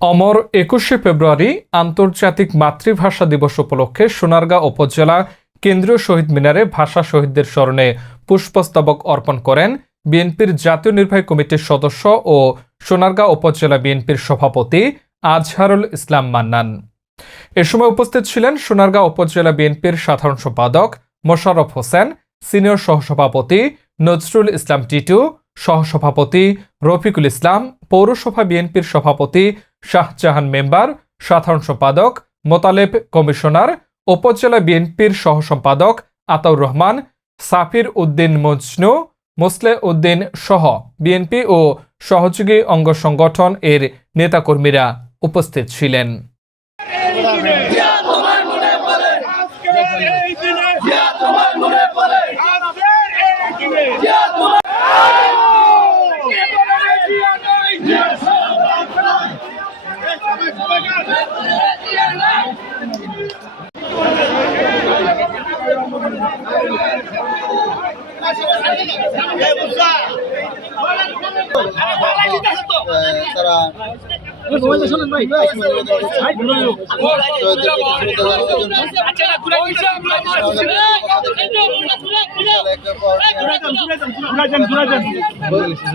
অমর একুশে ফেব্রুয়ারি আন্তর্জাতিক মাতৃভাষা দিবস উপলক্ষে সোনারগাঁ উপজেলা কেন্দ্রীয় শহীদ মিনারে ভাষা শহীদদের স্মরণে পুষ্পস্তবক অর্পণ করেন বিএনপির জাতীয় নির্বাহী কমিটির সদস্য ও সোনারগাঁ উপজেলা বিএনপির সভাপতি আজহারুল ইসলাম মান্নান। এ সময় উপস্থিত ছিলেন সোনারগাঁও উপজেলা বিএনপির সাধারণ সম্পাদক মোশাররফ হোসেন, সিনিয়র সহসভাপতি নজরুল ইসলাম টিটু, সহসভাপতি রফিকুল ইসলাম, পৌরসভা বিএনপির সভাপতি শাহজাহান মেম্বার, সাধারণ সম্পাদক, মোতালেব কমিশনার, উপজেলা বিএনপির সহসম্পাদক আতাউর রহমান, সাফির উদ্দিন মজনু, মোসলে উদ্দিন সহ বিএনপি ও সহযোগী অঙ্গ সংগঠন এর নেতাকর্মীরা উপস্থিত ছিলেন। তারা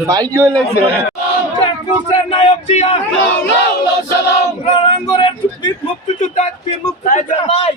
বাইক হয়ে নায়ক জিয়া